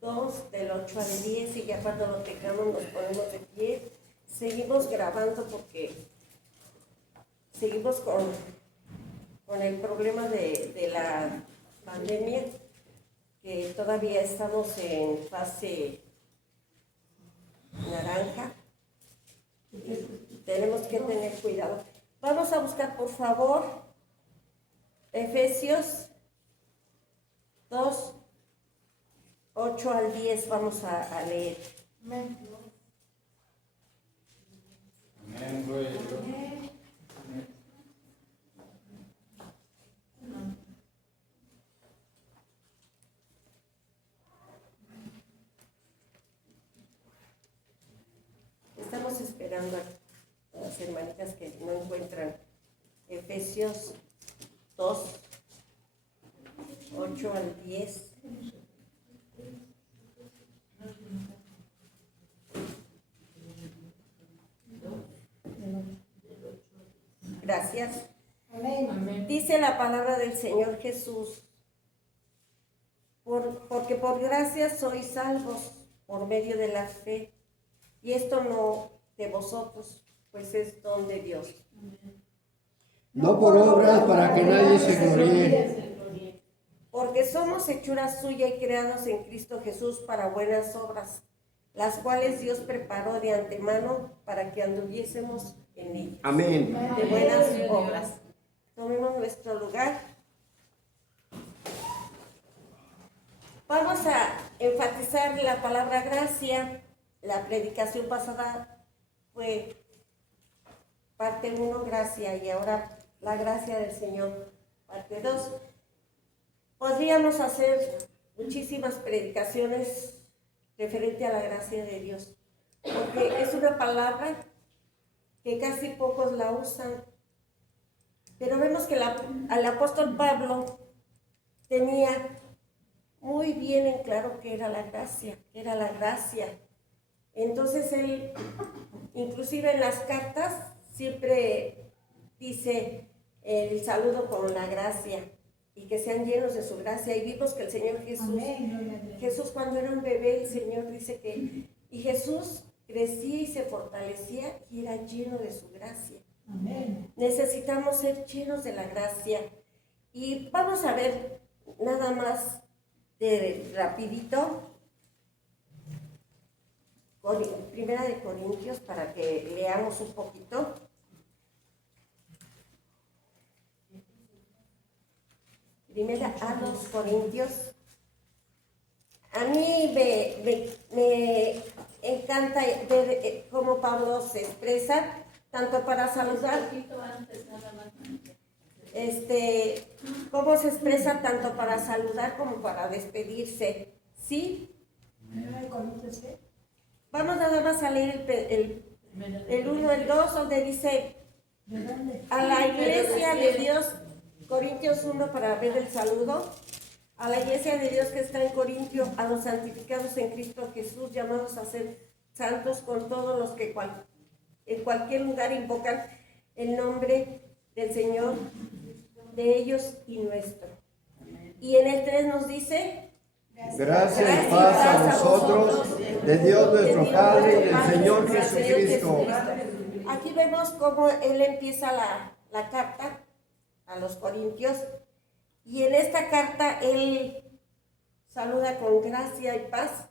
2, del 8 al 10, y ya cuando lo tengamos nos ponemos de pie. Seguimos grabando porque seguimos con el problema de la pandemia, que todavía estamos en fase naranja. Tenemos que tener cuidado. Vamos a buscar, por favor, Efesios 2, 8 al 10, vamos a leer. Amén. Amén, gloria a Dios. Estamos esperando a las hermanitas que no encuentran Efesios 2, 8 al 10. Gracias. Amén. Dice la palabra del Señor Jesús, porque por gracia sois salvos por medio de la fe, y esto no de vosotros, pues es don de Dios. No por obras para que nadie se gloríe. Porque somos hechura suya y creados en Cristo Jesús para buenas obras, las cuales Dios preparó de antemano para que anduviésemos en ellas. Amén. De buenas obras. Tomemos nuestro lugar. Vamos a enfatizar la palabra gracia. La predicación pasada fue parte 1, gracia, y ahora la gracia del Señor, parte 2. Podríamos hacer muchísimas predicaciones referente a la gracia de Dios, porque es una palabra que casi pocos la usan, pero vemos que el apóstol Pablo tenía muy bien en claro que era la gracia, Entonces él, inclusive en las cartas, siempre dice el saludo con la gracia, y que sean llenos de su gracia. Y vimos que el Señor Jesús cuando era un bebé, el Señor dice que, y Jesús crecía y se fortalecía y era lleno de su gracia. Amén. Necesitamos ser llenos de la gracia. Y vamos a ver nada más de rapidito, Primera de Corintios, para que leamos un poquito. Primera a los Corintios. A mí me encanta ver cómo Pablo se expresa, tanto para saludar, cómo se expresa tanto para saludar como para despedirse. ¿Sí? Vamos nada más a leer el 1, el 2, donde dice a la iglesia de Dios, Corintios 1, para ver el saludo. A la iglesia de Dios que está en Corintio, a los santificados en Cristo Jesús, llamados a ser santos, con todos los que en cualquier lugar invocan el nombre del Señor, de ellos y nuestro. Y en el 3 nos dice: Gracias y paz a vosotros, de Dios nuestro Padre y del Señor Jesucristo. Aquí vemos cómo él empieza la carta a los Corintios, y en esta carta él saluda con gracia y paz,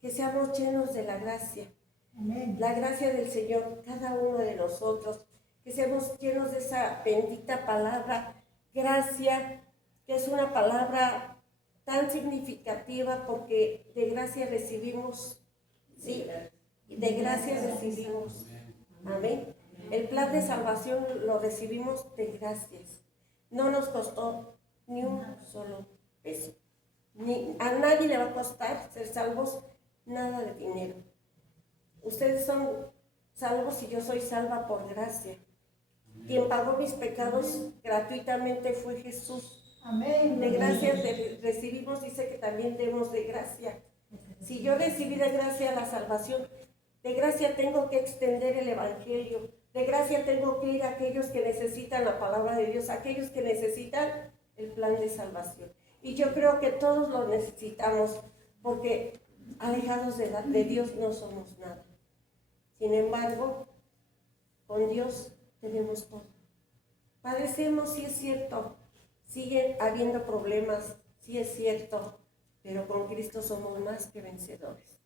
que seamos llenos de la gracia. Amén. La gracia del Señor, cada uno de nosotros, que seamos llenos de esa bendita palabra, gracia, que es una palabra tan significativa, porque de gracia recibimos, sí, de gracia recibimos. Amén. El plan de salvación lo recibimos de gracias. No nos costó ni un solo peso. A nadie le va a costar ser salvos nada de dinero. Ustedes son salvos y yo soy salva por gracia. Quien pagó mis pecados gratuitamente fue Jesús. Amén. De gracia recibimos, dice que también demos de gracia. Si yo recibí de gracia la salvación, de gracia tengo que extender el evangelio. De gracia tengo que ir a aquellos que necesitan la palabra de Dios, a aquellos que necesitan el plan de salvación. Y yo creo que todos lo necesitamos, porque alejados de Dios no somos nada. Sin embargo, con Dios tenemos todo. Padecemos, sí es cierto, siguen habiendo problemas, sí es cierto, pero con Cristo somos más que vencedores.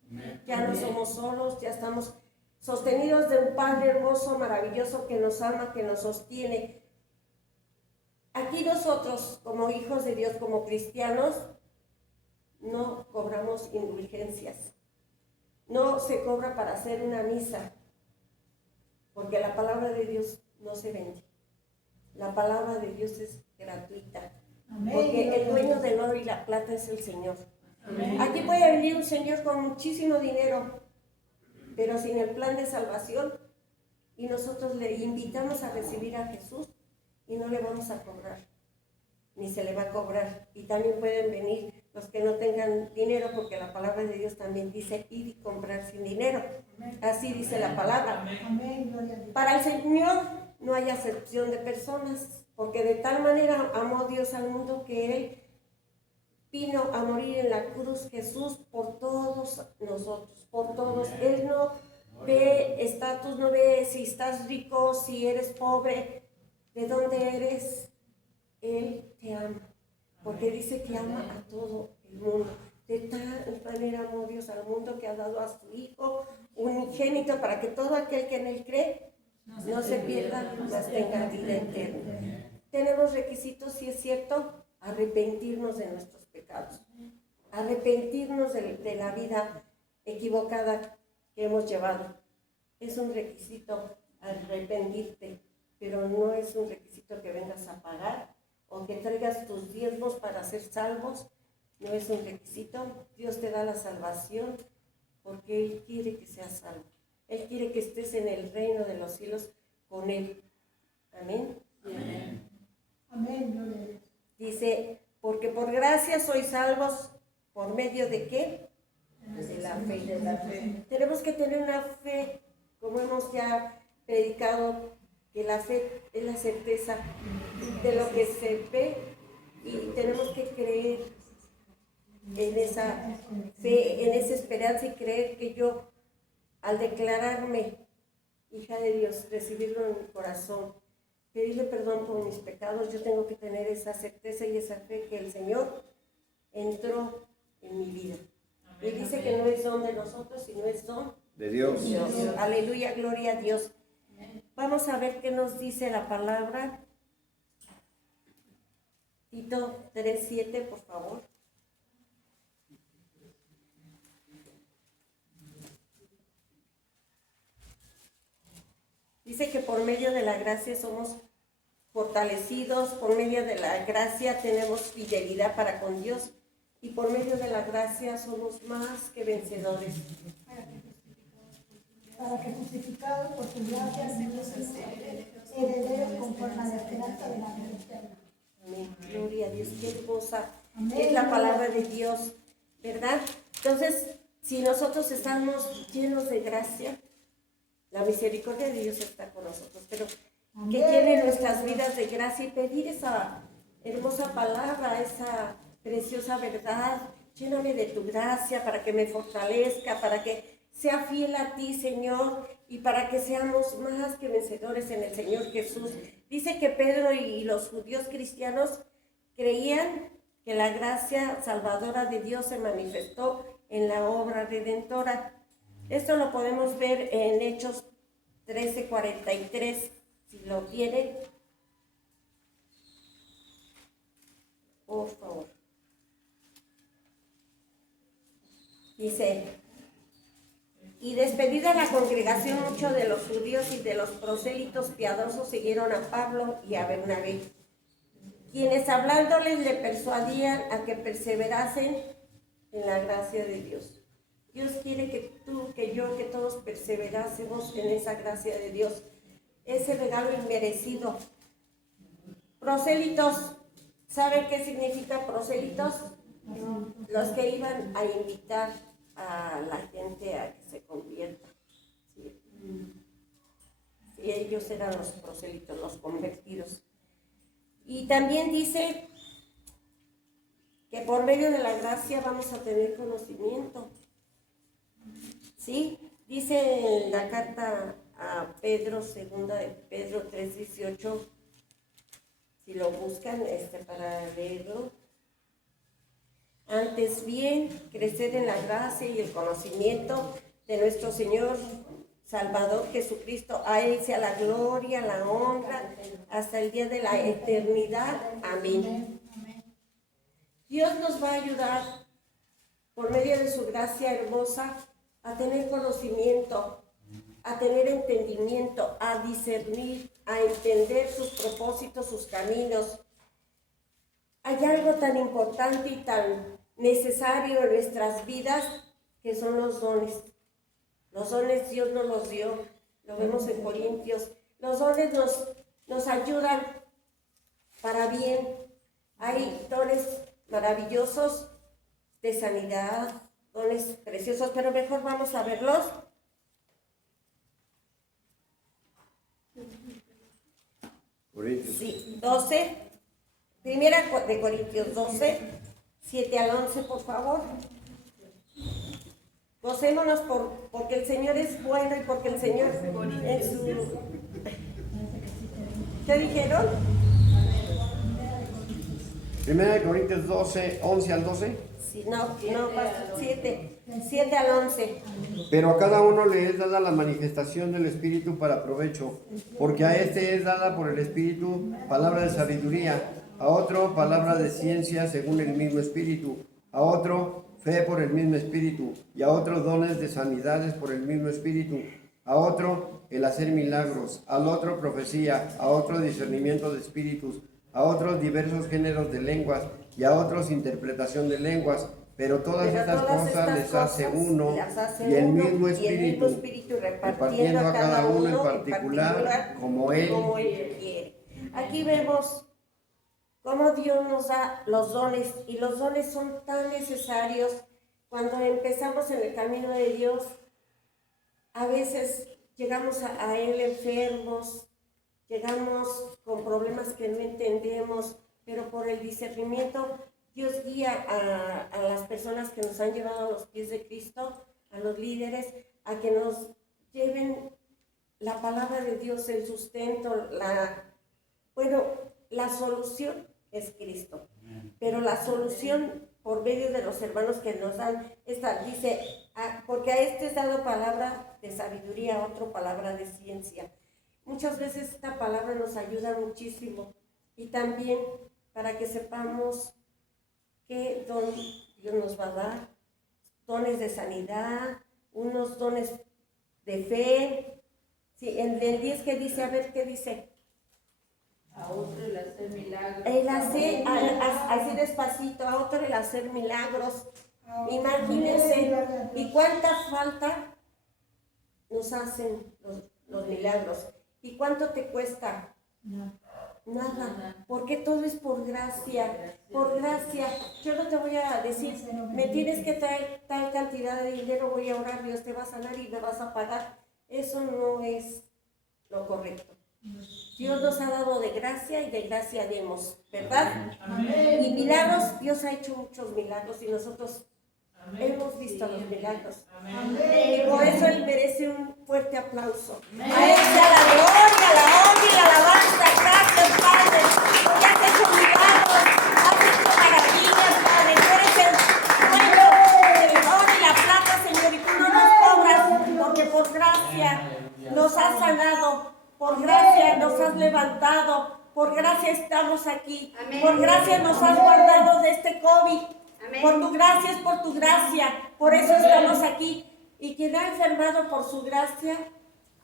Ya no somos solos, ya estamos sostenidos de un Padre hermoso, maravilloso, que nos ama, que nos sostiene. Aquí nosotros, como hijos de Dios, como cristianos, no cobramos indulgencias. No se cobra para hacer una misa, porque la palabra de Dios no se vende. La palabra de Dios es gratuita, porque el dueño del oro y la plata es el Señor. Amén. Aquí puede venir un señor con muchísimo dinero, pero sin el plan de salvación, y nosotros le invitamos a recibir a Jesús y no le vamos a cobrar, ni se le va a cobrar. Y también pueden venir los que no tengan dinero, porque la palabra de Dios también dice ir y comprar sin dinero. Así dice la palabra. Para el Señor no hay acepción de personas, porque de tal manera amó Dios al mundo que Él vino a morir en la cruz, Jesús, por todos nosotros, por todos. Él no ve estatus, no ve si estás rico, si eres pobre, de dónde eres. Él te ama, porque dice que ama a todo el mundo. De tal manera amó Dios al mundo que ha dado a su Hijo unigénito, para que todo aquel que en Él cree no se pierda, mas tenga vida eterna. Tenemos requisitos, si es cierto, arrepentirnos de nuestros pecados, arrepentirnos de la vida equivocada que hemos llevado. Es un requisito arrepentirte, pero no es un requisito que vengas a pagar o que traigas tus diezmos para ser salvos. No es un requisito. Dios te da la salvación porque Él quiere que seas salvo. Él quiere que estés en el reino de los cielos con Él. Amén. Amén. Amén. Dice, porque por gracia sois salvos, ¿por medio de qué? De la fe. De la fe. Tenemos que tener una fe, como hemos ya predicado, que la fe es la certeza de lo que se ve, y tenemos que creer en esa fe, en esa esperanza, y creer que yo, al declararme hija de Dios, recibirlo en mi corazón, pedirle perdón por mis pecados, yo tengo que tener esa certeza y esa fe que el Señor entró en mi vida. Y dice que no es don de nosotros, sino es don de Dios. Aleluya, gloria a Dios. Vamos a ver qué nos dice la palabra. Tito 3:7, por favor. Dice que por medio de la gracia somos fortalecidos, por medio de la gracia tenemos fidelidad para con Dios, y por medio de la gracia somos más que vencedores. Para que justificados por tu gracia seamos herederos conforme a la esperanza de la vida eterna. Amén. Gloria a Dios, qué hermosa Amén. Es la palabra de Dios, ¿verdad? Entonces, si nosotros estamos llenos de gracia, la misericordia de Dios está con nosotros, pero Amén. que llene nuestras vidas de gracia, y pedir esa hermosa palabra, esa preciosa verdad. Lléname de tu gracia para que me fortalezca, para que sea fiel a ti, Señor, y para que seamos más que vencedores en el Señor Jesús. Dice que Pedro y los judíos cristianos creían que la gracia salvadora de Dios se manifestó en la obra redentora. Esto lo podemos ver en Hechos 13:43, si lo tienen, por favor. Dice: y despedida la congregación, muchos de los judíos y de los prosélitos piadosos siguieron a Pablo y a Bernabé, quienes hablándoles le persuadían a que perseverasen en la gracia de Dios. Dios quiere que tú, que yo, que todos perseverásemos en esa gracia de Dios, ese regalo inmerecido. Prosélitos, ¿saben qué significa prosélitos? Los que iban a invitar a la gente a que se convierta. ¿Sí? Sí, ellos eran los prosélitos, los convertidos. Y también dice que por medio de la gracia vamos a tener conocimiento. ¿Sí? Dice en la carta a Pedro, segunda de Pedro 3:18, si lo buscan para leerlo. Antes bien, crecer en la gracia y el conocimiento de nuestro Señor Salvador Jesucristo. A Él sea la gloria, la honra, hasta el día de la eternidad. Amén. Dios nos va a ayudar por medio de su gracia hermosa a tener conocimiento, a tener entendimiento, a discernir, a entender sus propósitos, sus caminos. Hay algo tan importante y tan necesario en nuestras vidas que son los dones. Los dones Dios nos los dio, lo vemos en Corintios. Los dones nos ayudan para bien. Hay dones maravillosos de sanidad, dones preciosos, pero mejor vamos a verlos. Sí, 12. Primera de Corintios 12, 7 al 11, por favor. Gocémonos porque el Señor es bueno y porque el Señor en su... ¿Qué dijeron? Primera de Corintios 12, 11 al 12. Sí, no, 7 al 11. Pero a cada uno le es dada la manifestación del Espíritu para provecho, porque a este es dada por el Espíritu palabra de sabiduría, a otro palabra de ciencia según el mismo Espíritu, a otro fe por el mismo Espíritu, y a otros dones de sanidades por el mismo Espíritu, a otro el hacer milagros, al otro profecía, a otro discernimiento de espíritus, a otros diversos géneros de lenguas, y a otros interpretación de lenguas. Pero todas estas cosas les hace uno y el mismo Espíritu, repartiendo a cada uno en particular como Él quiere. Aquí vemos cómo Dios nos da los dones, y los dones son tan necesarios cuando empezamos en el camino de Dios. A veces llegamos a Él enfermos, llegamos con problemas que no entendemos, pero por el discernimiento Dios guía a las personas que nos han llevado a los pies de Cristo, a los líderes, a que nos lleven la palabra de Dios, el sustento, la solución es Cristo. Pero la solución por medio de los hermanos que nos dan dice, porque a este es dado palabra de sabiduría, a otro palabra de ciencia. Muchas veces esta palabra nos ayuda muchísimo, y también para que sepamos qué don Dios nos va a dar, dones de sanidad, unos dones de fe. Sí, en el 10 que dice, a ver qué dice. A otro el hacer milagros. El hacer, así despacito, a otro el hacer milagros. Imagínense, ¿y cuánta falta nos hacen los milagros? ¿Y cuánto te cuesta? Nada, porque todo es por gracia, por gracia. Yo no te voy a decir, me tienes que traer tal cantidad de dinero, voy a orar, Dios te va a sanar y me vas a pagar. Eso no es lo correcto. Dios nos ha dado de gracia y de gracia demos, ¿verdad? Amén. Y milagros, Dios ha hecho muchos milagros y nosotros hemos visto los milagros. Amén. Y por eso Él merece un fuerte aplauso. A Él sea la gloria, la honra y la alabanza. Gracias, Padre, porque has hecho milagros, has hecho maravillas, Padre. Tú eres el oro y la plata, Señor, y tú no nos cobras, porque por gracia nos has sanado, por gracia nos has levantado, por gracia estamos aquí, por gracia nos has guardado de este COVID. Por tu gracia es por tu gracia, por eso estamos aquí. Y quien ha enfermado por su gracia,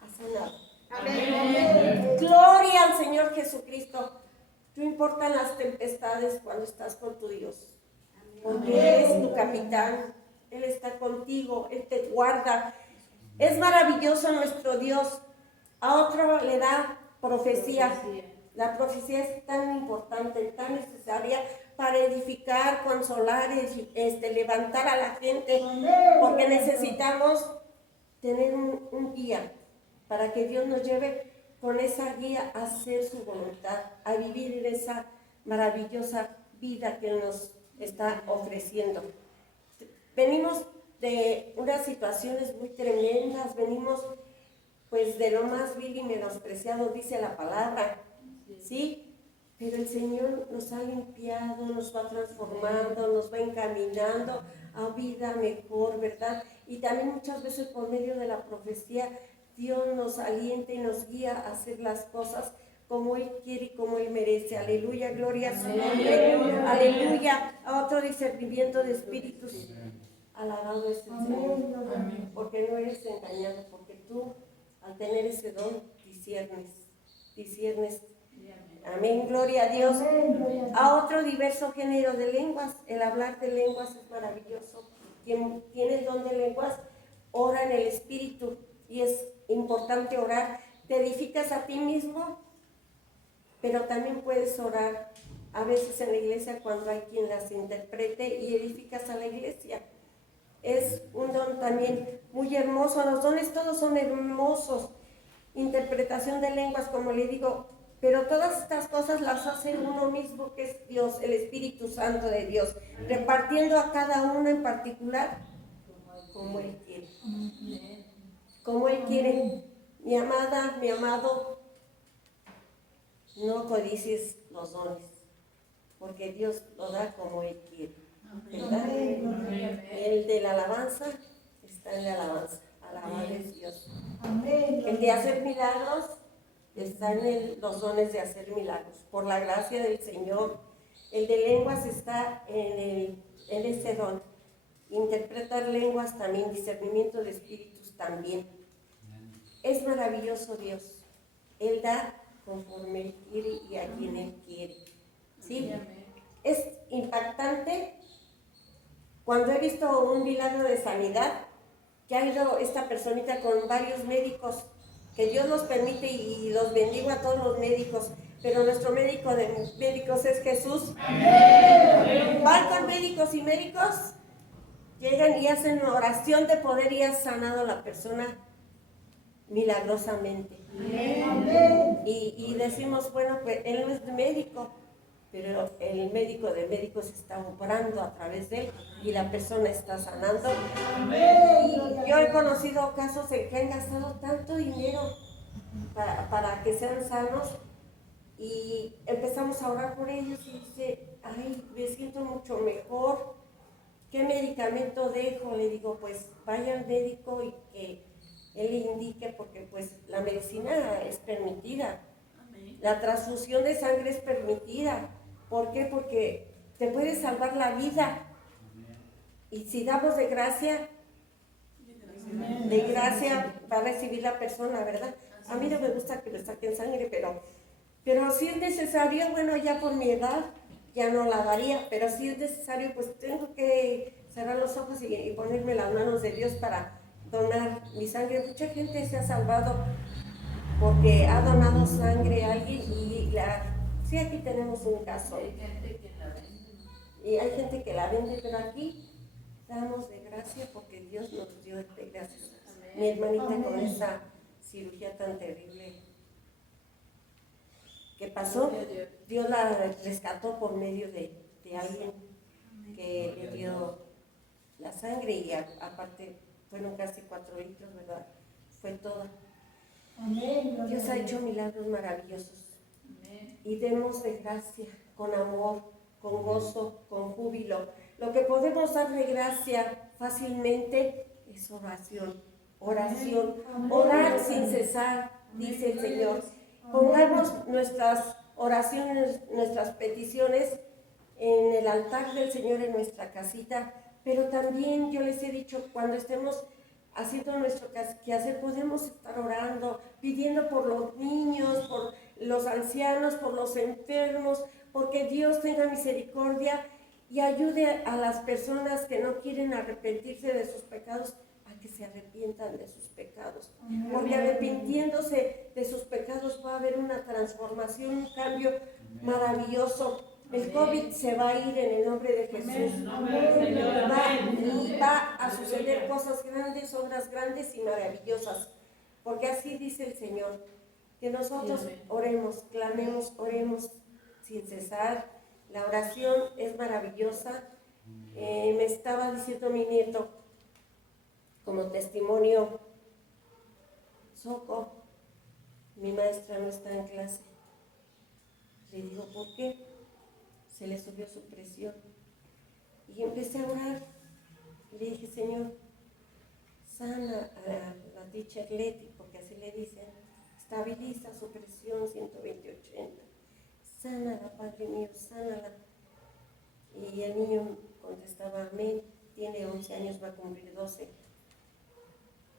ha sanado. Amén. Gloria al Señor Jesucristo. No importan las tempestades cuando estás con tu Dios, porque Él es tu capitán, Él está contigo, Él te guarda. Es maravilloso nuestro Dios. A otro le da profecía. La profecía es tan importante, tan necesaria para edificar, consolar, levantar a la gente, porque necesitamos tener un guía para que Dios nos lleve con esa guía a hacer su voluntad, a vivir en esa maravillosa vida que Él nos está ofreciendo. Venimos de unas situaciones muy tremendas, venimos pues de lo más vil y menospreciado, dice la palabra, ¿sí? Pero el Señor nos ha limpiado, nos va transformando, nos va encaminando a vida mejor, ¿verdad? Y también muchas veces por medio de la profecía, Dios nos alienta y nos guía a hacer las cosas como Él quiere y como Él merece. Aleluya, gloria a su nombre. Aleluya. A otro discernimiento de espíritus. Alabado es el Señor. Porque no eres engañado, porque tú, al tener ese don, disciernes. Amén, gloria a Dios. A otro diverso género de lenguas. El hablar de lenguas es maravilloso. Quien tiene el don de lenguas, ora en el espíritu. Y es importante orar. Te edificas a ti mismo, pero también puedes orar a veces en la iglesia cuando hay quien las interprete y edificas a la iglesia. Es un don también muy hermoso. Los dones todos son hermosos. Interpretación de lenguas, como le digo, pero todas estas cosas las hace uno mismo, que es Dios, el Espíritu Santo de Dios, repartiendo a cada uno en particular como Él quiere. Como Él quiere. Mi amada, mi amado, no codicies los dones, porque Dios lo da como Él quiere, ¿verdad? El de la alabanza está en la alabanza. Alabado es Dios. El de hacer milagros está en los dones de hacer milagros, por la gracia del Señor. El de lenguas está en ese don. Interpretar lenguas también, discernimiento de espíritus también. Es maravilloso Dios. Él da conforme Él quiere y a quien Él quiere. ¿Sí? Es impactante cuando he visto un milagro de sanidad, que ha ido esta personita con varios médicos, que Dios los permite y los bendigo a todos los médicos, pero nuestro médico de médicos es Jesús. Van con médicos y médicos, llegan y hacen oración de poder y ha sanado a la persona milagrosamente. Y decimos, bueno, pues Él no es médico, pero el médico de médicos está obrando a través de Él y la persona está sanando. Y yo he conocido casos en que han gastado tanto dinero para que sean sanos y empezamos a orar por ellos y dice, ay, me siento mucho mejor. ¿Qué medicamento dejo? Le digo, pues vaya al médico y que Él le indique, porque pues la medicina es permitida. La transfusión de sangre es permitida. ¿Por qué? Porque te puede salvar la vida. Y si damos de gracia va a recibir la persona, ¿verdad? A mí no me gusta que me saquen sangre, pero si es necesario, bueno, ya por mi edad ya no la daría, pero si es necesario, pues tengo que cerrar los ojos y ponerme las manos de Dios para donar mi sangre. Mucha gente se ha salvado porque ha donado sangre a alguien sí, aquí tenemos un caso. Hay gente que la vende. Y hay gente que la vende, pero aquí damos de gracia porque Dios nos dio de gracia. Mi hermanita con esa cirugía tan terrible que pasó, Dios la rescató por medio de alguien que le dio la sangre y aparte fueron casi 4 litros, ¿verdad? Fue toda. Dios ha hecho milagros maravillosos. Y demos de gracia, con amor, con gozo, con júbilo. Lo que podemos dar de gracia fácilmente es oración. Orar sin cesar, dice el Señor. Pongamos nuestras oraciones, nuestras peticiones en el altar del Señor en nuestra casita, pero también yo les he dicho, cuando estemos haciendo nuestro quehacer, podemos estar orando, pidiendo por los niños, por los ancianos, por los enfermos, porque Dios tenga misericordia y ayude a las personas que no quieren arrepentirse de sus pecados, a que se arrepientan de sus pecados. Porque arrepintiéndose de sus pecados va a haber una transformación, un cambio maravilloso. El COVID se va a ir en el nombre de Jesús. Va a suceder cosas grandes, obras grandes y maravillosas. Porque así dice el Señor, que nosotros oremos, clamemos, oremos sin cesar La oración es maravillosa. Me estaba diciendo mi nieto, como testimonio, Soco, mi maestra no está en clase. Le digo, ¿por qué? Se le subió su presión. Y empecé a orar. Le dije, Señor, sana a la teacher Leti, porque así le dicen, estabiliza su presión 120/80. Sánala, Padre mío, sánala. Y el niño contestaba, amén. Tiene 11 años, va a cumplir 12.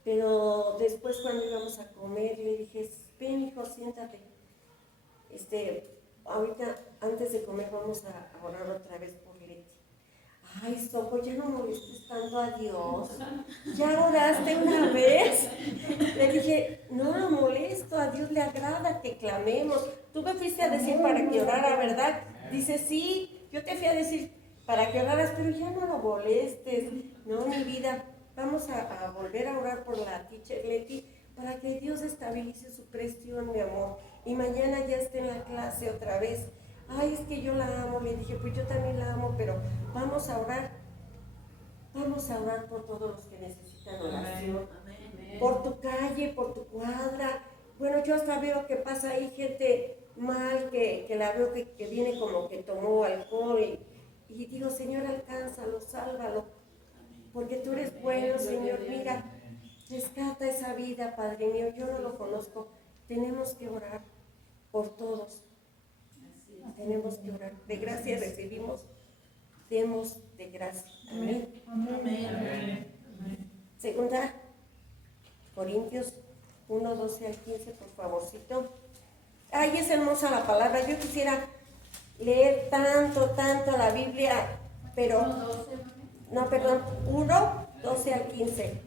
Pero después cuando íbamos a comer, le dije, ven hijo, siéntate. Ahorita, antes de comer, vamos a orar otra vez por Leti. Ay, Soco, ya no molestes tanto a Dios. ¿Ya oraste una vez? Le dije, no lo molesto, a Dios le agrada que clamemos. Tú me fuiste a decir para que orara, ¿verdad? Dice, sí, yo te fui a decir para que oraras, pero ya no lo molestes. No, mi vida, vamos a volver a orar por la teacher Leti para que Dios estabilice su presión, mi amor. Y mañana ya esté en la clase otra vez. Ay, es que yo la amo. Le dije, pues yo también la amo, pero vamos a orar. Vamos a orar por todos los que necesitan oración. Por tu calle, por tu cuadra. Bueno, yo hasta veo que pasa ahí gente mal, que la veo que viene como que tomó alcohol. Y digo, Señor, alcánzalo, sálvalo. Porque tú eres bueno, Señor. Mira, rescata esa vida, Padre mío. Yo no lo conozco. Tenemos que orar por todos. Tenemos que orar. De gracia recibimos, demos de gracia. Amén. Amén. Segunda Corintios 1, 12 al 15, por favorcito. Ay, es hermosa la palabra. Yo quisiera leer tanto la Biblia, pero no, perdón, 1, 12 al 15.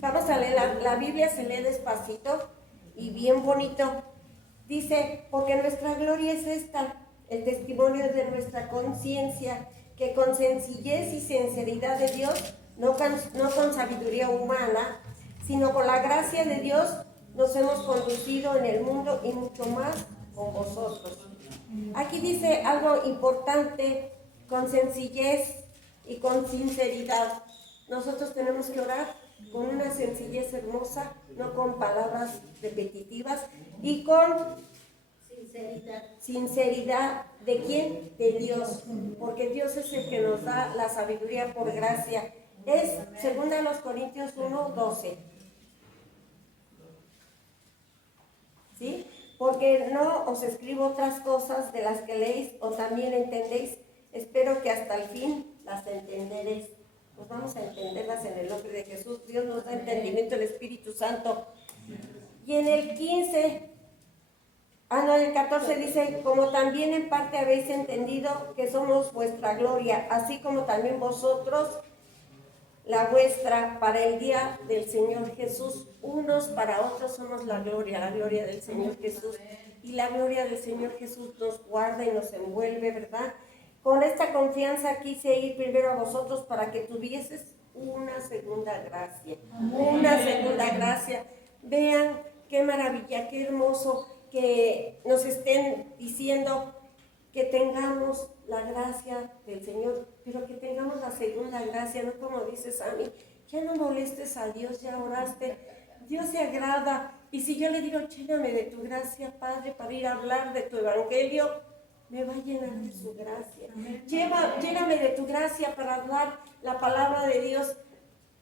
Vamos a leer, la Biblia se lee despacito y bien bonito. Dice, porque nuestra gloria es esta, el testimonio de nuestra conciencia, que con sencillez y sinceridad de Dios, no con sabiduría humana, sino con la gracia de Dios, nos hemos conducido en el mundo y mucho más con vosotros. Aquí dice algo importante, con sencillez y con sinceridad. Nosotros tenemos que orar con una sencillez hermosa, no con palabras repetitivas, y con sinceridad. ¿De quién? De Dios, porque Dios es el que nos da la sabiduría por gracia. Es 2 Corintios 1, 12. ¿Sí? Porque no os escribo otras cosas de las que leéis o también entendéis. Espero que hasta el fin las entenderéis. Pues vamos a entenderlas en el nombre de Jesús. Dios nos da entendimiento, el Espíritu Santo. Y en el 15, en el 14 dice, como también en parte habéis entendido que somos vuestra gloria, así como también vosotros la vuestra para el día del Señor Jesús. Unos para otros somos la gloria del Señor Jesús. Y la gloria del Señor Jesús nos guarda y nos envuelve, ¿verdad? Con esta confianza quise ir primero a vosotros para que tuvieses una segunda gracia. Una segunda gracia. Vean qué maravilla, qué hermoso que nos estén diciendo que tengamos la gracia del Señor, pero que tengamos la segunda gracia, no como dice Sammy, ya no molestes a Dios, ya oraste, Dios se agrada. Y si yo le digo, lléname de tu gracia, Padre, para ir a hablar de tu evangelio, me va a llenar de su gracia. Lléname de tu gracia para hablar la palabra de Dios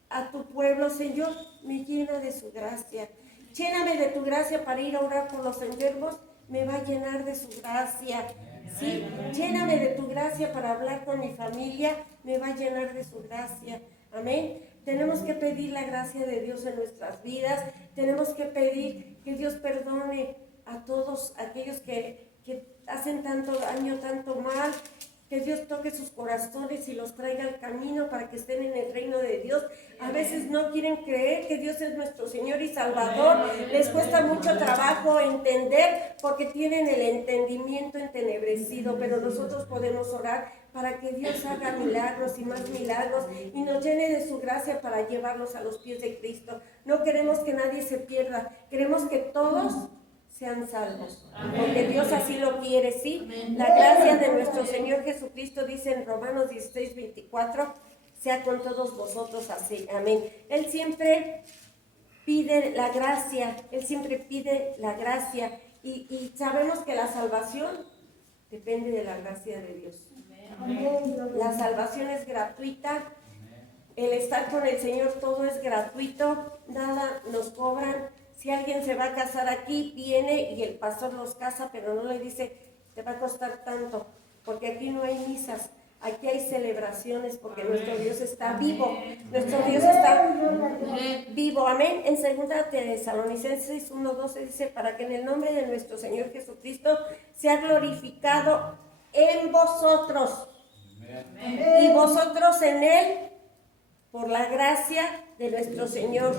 a tu pueblo, Señor, me llena de su gracia. Lléname de tu gracia para ir a orar por los enfermos, me va a llenar de su gracia. ¿Sí? Lléname de tu gracia para hablar con mi familia, me va a llenar de su gracia. Amén. Tenemos que pedir la gracia de Dios en nuestras vidas. Tenemos que pedir que Dios perdone a todos aquellos que hacen tanto daño, tanto mal. Que Dios toque sus corazones y los traiga al camino para que estén en el reino de Dios. A veces no quieren creer que Dios es nuestro Señor y Salvador. Les cuesta mucho trabajo entender porque tienen el entendimiento entenebrecido. Pero nosotros podemos orar para que Dios haga milagros y más milagros y nos llene de su gracia para llevarlos a los pies de Cristo. No queremos que nadie se pierda. Queremos que todos sean salvos. Porque Dios así lo quiere, ¿sí? La gracia de nuestro Señor Jesucristo, dice en Romanos 16:24, sea con todos vosotros así. Amén. Él siempre pide la gracia, Él siempre pide la gracia. Y sabemos que la salvación depende de la gracia de Dios. La salvación es gratuita. El estar con el Señor, todo es gratuito, nada nos cobran. Si alguien se va a casar aquí, viene y el pastor los casa, pero no le dice, te va a costar tanto, porque aquí no hay misas, aquí hay celebraciones, porque nuestro Dios está vivo, nuestro Dios está vivo, amén. En 2 Tesalonicenses 1:12 dice, para que en el nombre de nuestro Señor Jesucristo sea glorificado en vosotros, y vosotros en Él, por la gracia de nuestro Señor,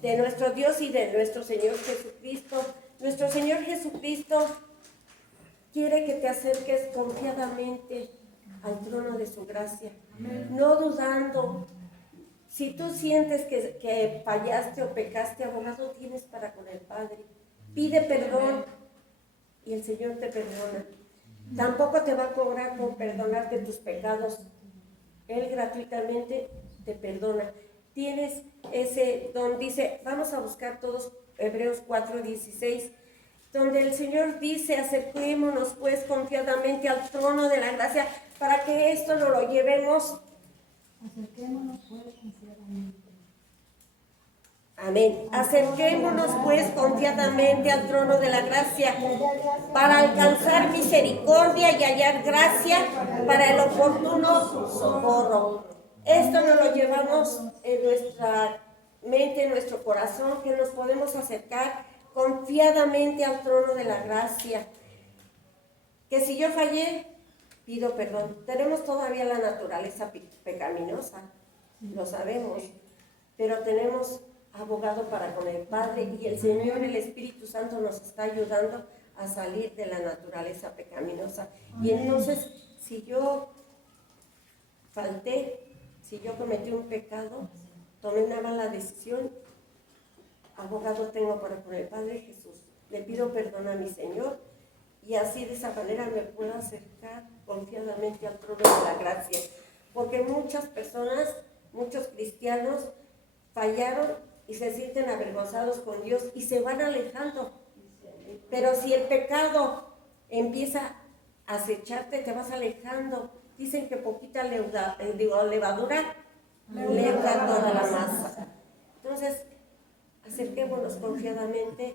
de nuestro Dios y de nuestro Señor Jesucristo. Nuestro Señor Jesucristo quiere que te acerques confiadamente al trono de su gracia, no dudando. Si tú sientes que fallaste o pecaste, abogado tienes para con el Padre. Pide perdón y el Señor te perdona. Tampoco te va a cobrar por perdonarte tus pecados. Él gratuitamente te perdona. Tienes ese don, dice, vamos a buscar todos Hebreos 4:16, donde el Señor dice, acerquémonos pues confiadamente al trono de la gracia, para que esto nos lo llevemos. Acerquémonos pues confiadamente. Amén. Acerquémonos pues confiadamente al trono de la gracia, para alcanzar misericordia y hallar gracia para el oportuno socorro. Esto nos lo llevamos en nuestra mente, en nuestro corazón, que nos podemos acercar confiadamente al trono de la gracia. Que si yo fallé, pido perdón. Tenemos todavía la naturaleza pecaminosa, lo sabemos, pero tenemos abogado para con el Padre, y el Señor, el Espíritu Santo, nos está ayudando a salir de la naturaleza pecaminosa. Y entonces, si yo falté, si yo cometí un pecado, tomé una mala decisión, abogado tengo para con el Padre Jesús. Le pido perdón a mi Señor, y así de esa manera me puedo acercar confiadamente al trono de la gracia. Porque muchas personas, muchos cristianos fallaron y se sienten avergonzados con Dios y se van alejando. Pero si el pecado empieza a acecharte, te vas alejando. Dicen que poquita levadura leuda toda la masa. Entonces, acerquémonos confiadamente,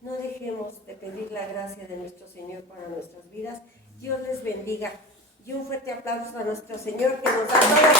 no dejemos de pedir la gracia de nuestro Señor para nuestras vidas. Dios les bendiga. Y un fuerte aplauso a nuestro Señor, que nos da todas